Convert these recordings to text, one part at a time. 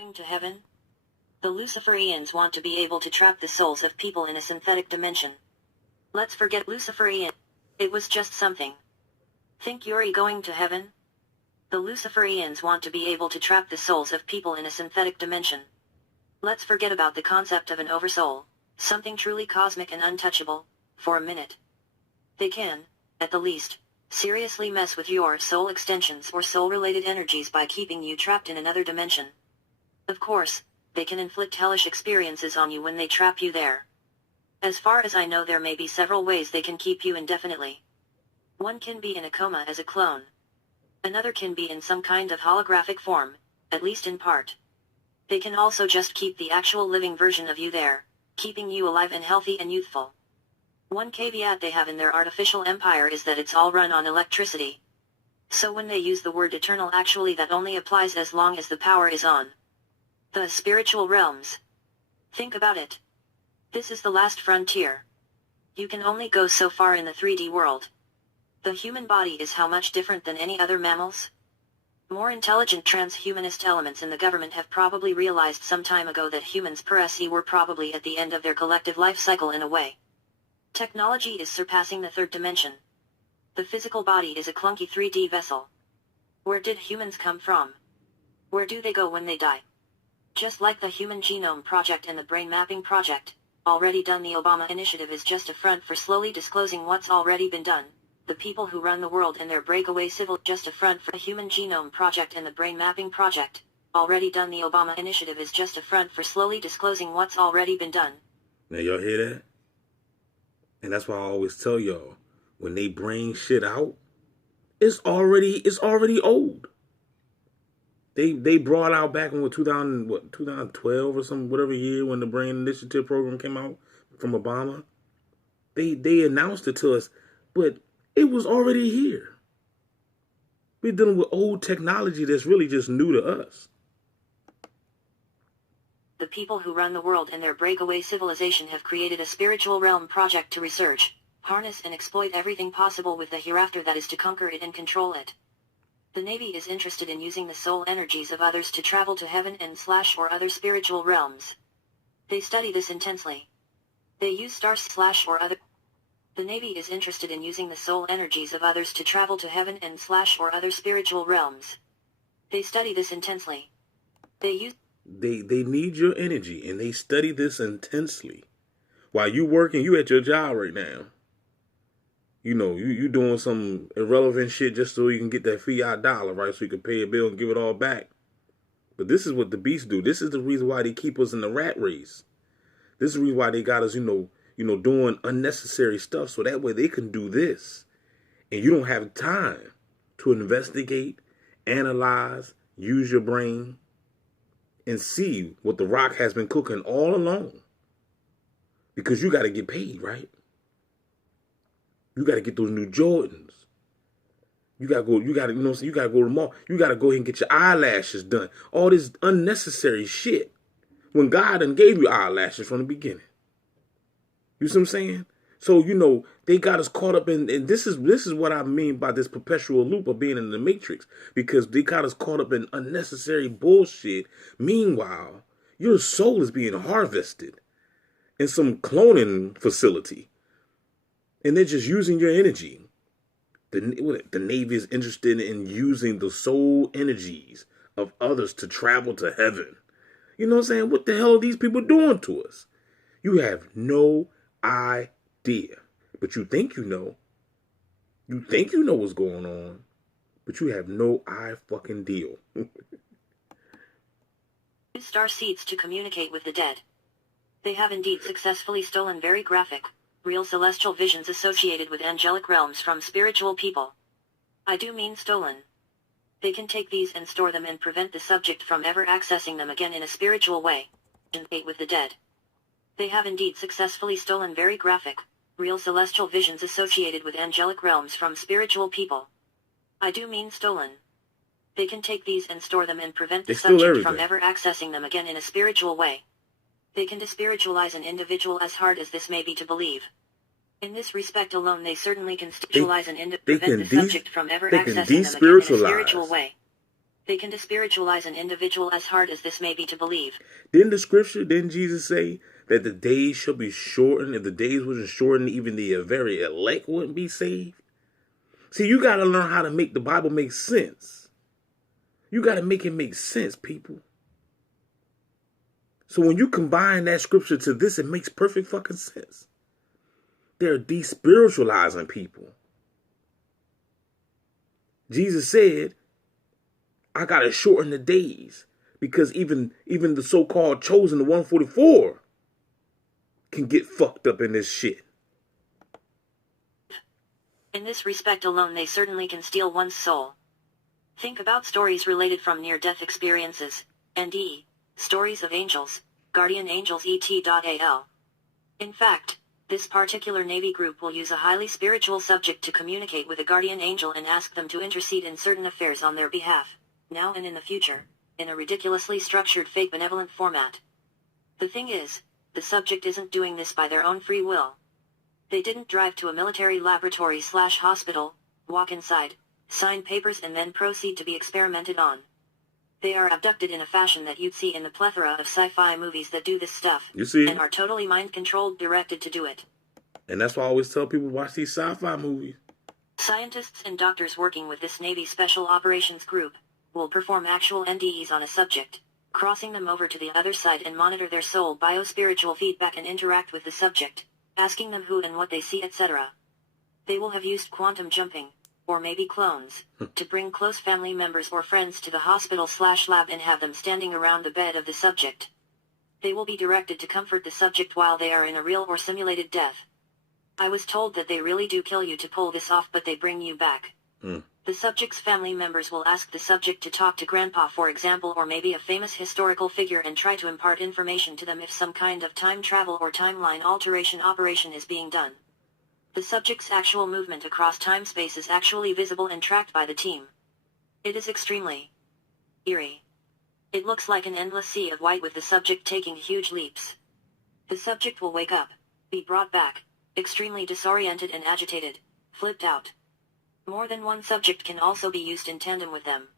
To heaven? The Luciferians want to be able to trap the souls of people in a synthetic dimension. Let's forget Luciferian. It was just something. Think you're going to heaven? The Luciferians want to be able to trap the souls of people in a synthetic dimension. Let's forget about the concept of an oversoul, something truly cosmic and untouchable, for a minute. They can, at the least, seriously mess with your soul extensions or soul-related energies by keeping you trapped in another dimension. Of course, they can inflict hellish experiences on you when they trap you there. As far as I know, there may be several ways they can keep you indefinitely. One can be in a coma as a clone. Another can be in some kind of holographic form, at least in part. They can also just keep the actual living version of you there, keeping you alive and healthy and youthful. One caveat they have in their artificial empire is that it's all run on electricity. So when they use the word eternal, actually that only applies as long as the power is on. The spiritual realms. Think about it. This is the last frontier. You can only go so far in the 3D world. The human body is how much different than any other mammals? More intelligent transhumanist elements in the government have probably realized some time ago that humans per se were probably at the end of their collective life cycle in a way. Technology is surpassing the third dimension. The physical body is a clunky 3D vessel. Where did humans come from? Where do they go when they die? Just like the Human Genome Project and the Brain Mapping Project, already done, the Obama initiative is just a front for slowly disclosing what's already been done. The people who run the world and their breakaway civil, just a front for the Human Genome Project and the Brain Mapping Project, already done. The Obama initiative is just a front for slowly disclosing what's already been done. Now y'all hear that? And that's why I always tell y'all, when they bring shit out, it's already old. They brought out back in 2012 or some whatever year when the Brain Initiative program came out from Obama. They announced it to us, but it was already here. We're dealing with old technology that's really just new to us. The people who run the world and their breakaway civilization have created a spiritual realm project to research, harness and exploit everything possible with the hereafter that is to conquer it and control it. The Navy is interested in using the soul energies of others to travel to heaven and / or other spiritual realms. They study this intensely. They use stars / or other. The Navy is interested in using the soul energies of others to travel to heaven and / or other spiritual realms. They study this intensely. They need your energy, and they study this intensely. While you working, you at your job right now. You know, you doing some irrelevant shit just so you can get that fiat dollar, right? So you can pay a bill and give it all back. But this is what the beasts do. This is the reason why they keep us in the rat race. This is the reason why they got us, doing unnecessary stuff, so that way they can do this. And you don't have time to investigate, analyze, use your brain, and see what the Rock has been cooking all along. Because you got to get paid, right? You got to get those new Jordans. You got to go to the mall. You got to go ahead and get your eyelashes done. All this unnecessary shit. When God done gave you eyelashes from the beginning. You see what I'm saying? So, they got us caught up in, and this is what I mean by this perpetual loop of being in the Matrix. Because they got us caught up in unnecessary bullshit. Meanwhile, your soul is being harvested in some cloning facility. And they're just using your energy. The Navy is interested in using the soul energies of others to travel to heaven. You know what I'm saying? What the hell are these people doing to us? You have no idea. But you think you know. You think you know what's going on. But you have no fucking deal. Star seeds to communicate with the dead. They have indeed successfully stolen very graphic, real celestial visions associated with angelic realms from spiritual people. I do mean stolen. They can take these and store them and prevent the subject from ever accessing them again in a spiritual way. With the dead. They have indeed successfully stolen very graphic, real celestial visions associated with angelic realms from spiritual people. I do mean stolen. They can take these and store them and prevent the subject from ever accessing them again in a spiritual way. They can despiritualize an individual, as hard as this may be to believe. In this respect alone, they certainly can spiritualize an individual, prevent the subject from ever accessing them again in a spiritual way. They can despiritualize an individual, as hard as this may be to believe. Didn't Jesus say that the days shall be shortened? If the days wasn't shortened, even the very elect wouldn't be saved? See, you got to learn how to make the Bible make sense. You got to make it make sense, people. So when you combine that scripture to this, it makes perfect fucking sense. They're despiritualizing people. Jesus said, I got to shorten the days because even the so-called chosen, the 144, can get fucked up in this shit. In this respect alone, they certainly can steal one's soul. Think about stories related from near-death experiences, NDE, stories of angels, guardian angels et.al. In fact, this particular Navy group will use a highly spiritual subject to communicate with a guardian angel and ask them to intercede in certain affairs on their behalf, now and in the future, in a ridiculously structured fake benevolent format. The thing is, the subject isn't doing this by their own free will. They didn't drive to a military laboratory/hospital, walk inside, sign papers and then proceed to be experimented on. They are abducted in a fashion that you'd see in the plethora of sci-fi movies that do this stuff, You see? and are totally mind-controlled, directed to do it. And that's why I always tell people watch these sci-fi movies. Scientists and doctors working with this Navy Special Operations Group will perform actual NDEs on a subject, crossing them over to the other side and monitor their soul biospiritual feedback and interact with the subject, asking them who and what they see, etc. They will have used quantum jumping, or maybe clones, to bring close family members or friends to the hospital/lab and have them standing around the bed of the subject. They will be directed to comfort the subject while they are in a real or simulated death. I was told that they really do kill you to pull this off, but they bring you back. The subject's family members will ask the subject to talk to grandpa, for example, or maybe a famous historical figure, and try to impart information to them if some kind of time travel or timeline alteration operation is being done. The subject's actual movement across time-space is actually visible and tracked by the team. It is extremely eerie. It looks like an endless sea of white with the subject taking huge leaps. The subject will wake up, be brought back, extremely disoriented and agitated, flipped out. More than one subject can also be used in tandem with them.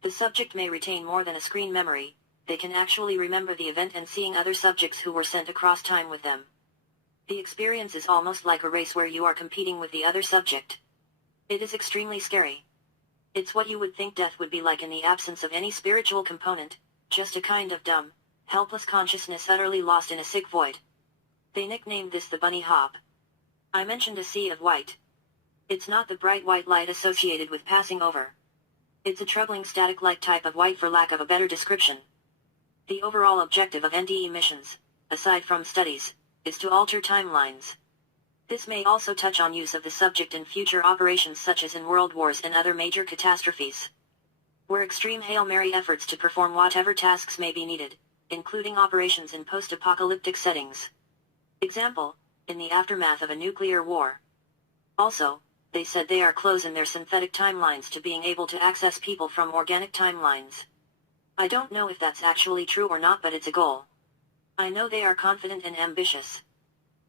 The subject may retain more than a screen memory. They can actually remember the event and seeing other subjects who were sent across time with them. The experience is almost like a race where you are competing with the other subject. It is extremely scary. It's what you would think death would be like in the absence of any spiritual component, just a kind of dumb, helpless consciousness utterly lost in a sick void. They nicknamed this the bunny hop. I mentioned a sea of white. It's not the bright white light associated with passing over. It's a troubling static-like type of white, for lack of a better description. The overall objective of NDE missions, aside from studies, is to alter timelines. This may also touch on use of the subject in future operations such as in world wars and other major catastrophes, where extreme Hail Mary efforts to perform whatever tasks may be needed, including operations in post-apocalyptic settings. Example, in the aftermath of a nuclear war. Also, they said they are close in their synthetic timelines to being able to access people from organic timelines. I don't know if that's actually true or not, but it's a goal. I know they are confident and ambitious.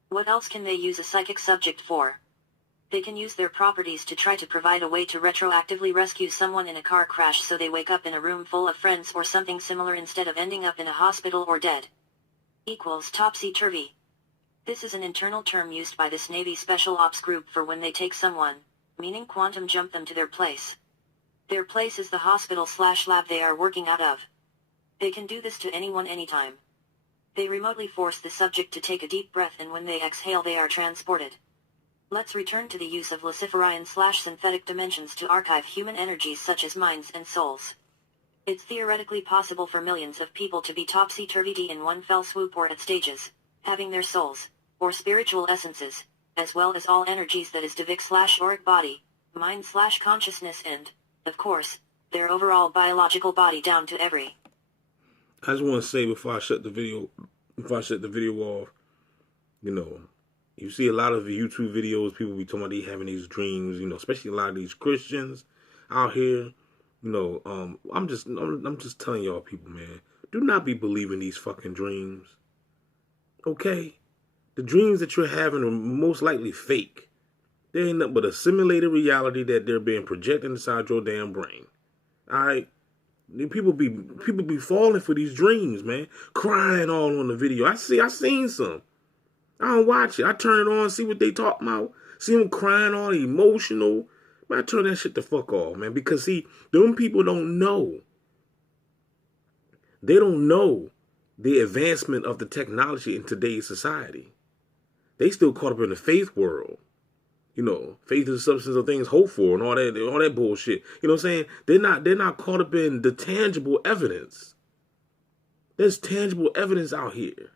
What else can they use a psychic subject for? They can use their properties to try to provide a way to retroactively rescue someone in a car crash so they wake up in a room full of friends or something similar instead of ending up in a hospital or dead. Equals topsy-turvy. This is an internal term used by this Navy Special Ops group for when they take someone, meaning quantum jump them to their place. Their place is the hospital/lab they are working out of. They can do this to anyone anytime. They remotely force the subject to take a deep breath, and when they exhale they are transported. Let's return to the use of Luciferian/synthetic dimensions to archive human energies such as minds and souls. It's theoretically possible for millions of people to be topsy-turvy in one fell swoop or at stages, having their souls, or spiritual essences, as well as all energies, that is Divic/auric body, mind/consciousness, and, of course, their overall biological body down to every. I just want to say before I shut the video off, you see a lot of YouTube videos, people be talking about they having these dreams, especially a lot of these Christians out here, I'm just telling y'all people, man, do not be believing these fucking dreams. Okay? The dreams that you're having are most likely fake. They ain't nothing but a simulated reality that they're being projected inside your damn brain. Alright? People be falling for these dreams, man. Crying all on the video. I seen some. I don't watch it. I turn it on, see what they talk about. See them crying all emotional. Man, I turn that shit the fuck off, man. Because see, them people don't know. They don't know the advancement of the technology in today's society. They still caught up in the faith world. You know, faith is the substance of things hoped for and all that bullshit. You know what I'm saying? They're not caught up in the tangible evidence. There's tangible evidence out here.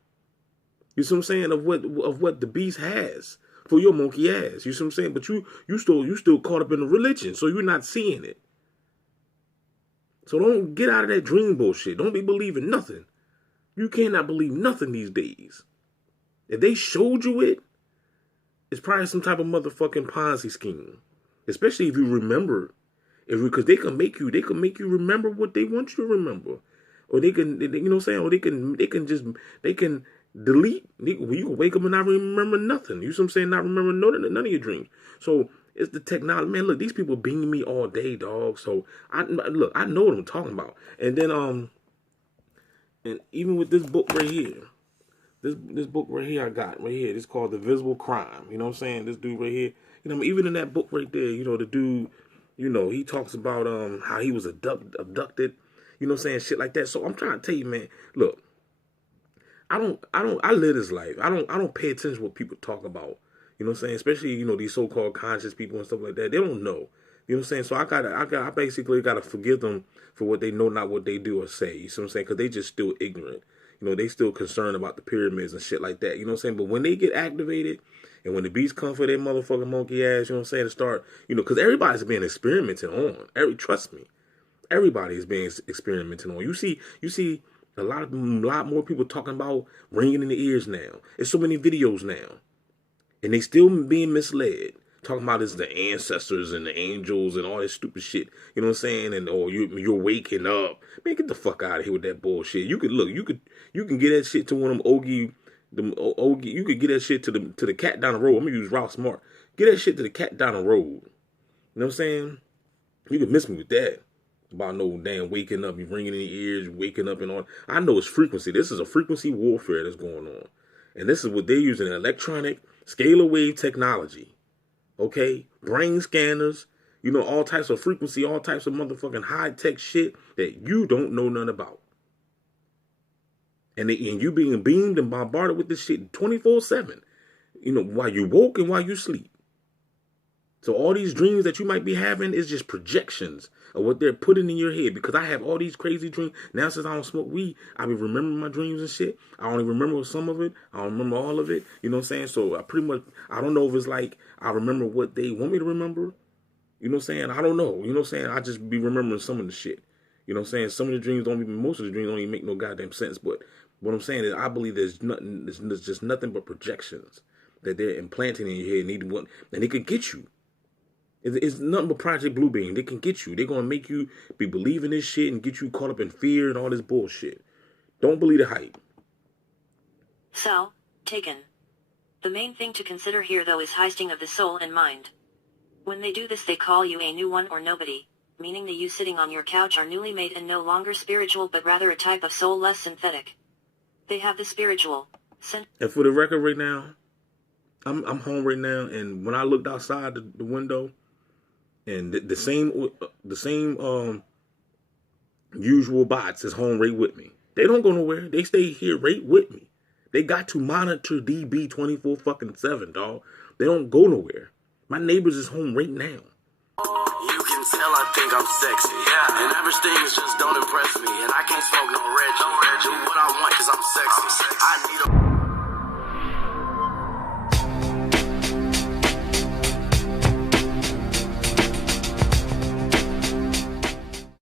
You see what I'm saying? Of what the beast has for your monkey ass. You see what I'm saying? But you still caught up in the religion, so you're not seeing it. So don't get out of that dream bullshit. Don't be believing nothing. You cannot believe nothing these days. If they showed you it, it's probably some type of motherfucking Ponzi scheme. Especially if you remember. Because they can make you remember what they want you to remember. Or you know what I'm saying? Or they can delete. You can wake up and not remember nothing. You see what I'm saying? Not remember none of your dreams. So it's the technology. Man, look, these people being me all day, dog. So I know what I'm talking about. And then and even with this book right here. This book right here I got right here. It's called The Visible Crime. You know what I'm saying? This dude right here. You know, even in that book right there, you know, the dude, you know, he talks about how he was abducted. You know what I'm saying? Shit like that. So I'm trying to tell you, man, look, I live this life. I don't pay attention to what people talk about. You know what I'm saying? Especially, you know, these so-called conscious people and stuff like that. They don't know. You know what I'm saying? So I basically gotta forgive them for what they know, not what they do or say. You see what I'm saying? Because they just still ignorant. You know, they still concerned about the pyramids and shit like that. You know what I'm saying? But when they get activated and when the beast come for their motherfucking monkey ass, you know what I'm saying, to start, you know, because everybody's being experimented on. Trust me. Everybody is being experimented on. You see a lot more people talking about ringing in the ears now. There's so many videos now. And they still being misled. Talking about it's the ancestors and the angels and all this stupid shit. You know what I'm saying? And you're waking up. Man, get the fuck out of here with that bullshit. You can get that shit to one of them Ogie. You could get that shit to the cat down the road. I'm gonna use Ralph Smart. Get that shit to the cat down the road. You know what I'm saying? You can miss me with that. About no damn waking up, you ringing in your ears, waking up and all. I know it's frequency. This is a frequency warfare that's going on. And this is what they're using, electronic scalar wave technology. Okay? Brain scanners, you know, all types of frequency, all types of motherfucking high-tech shit that you don't know nothing about. And you being beamed and bombarded with this shit 24/7. You know, while you woke and while you sleep. So all these dreams that you might be having is just projections of what they're putting in your head. Because I have all these crazy dreams. Now since I don't smoke weed, I be remembering my dreams and shit. I only remember some of it. I don't remember all of it. You know what I'm saying? So I don't know if it's like I remember what they want me to remember. You know what I'm saying? I don't know. You know what I'm saying? I just be remembering some of the shit. You know what I'm saying? Some of the dreams most of the dreams don't even make no goddamn sense. But what I'm saying is I believe there's just nothing but projections that they're implanting in your head and they could get you. It's nothing but Project Bluebeam. They can get you. They're going to make you be believing this shit and get you caught up in fear and all this bullshit. Don't believe the hype. So, taken. The main thing to consider here though is heisting of the soul and mind. When they do this they call you a new one or nobody, meaning the you sitting on your couch are newly made and no longer spiritual but rather a type of soul less synthetic. They have the spiritual. And for the record right now, I'm home right now, and when I looked outside the window, and the same usual bots is home right with me. They don't go nowhere. They stay here right with me. They got to monitor DB 24/7, dog. They don't go nowhere. My neighbors is home right now. You can tell I think I'm sexy. Yeah. And average things just don't impress me. And I can't smoke no Reggie. Do what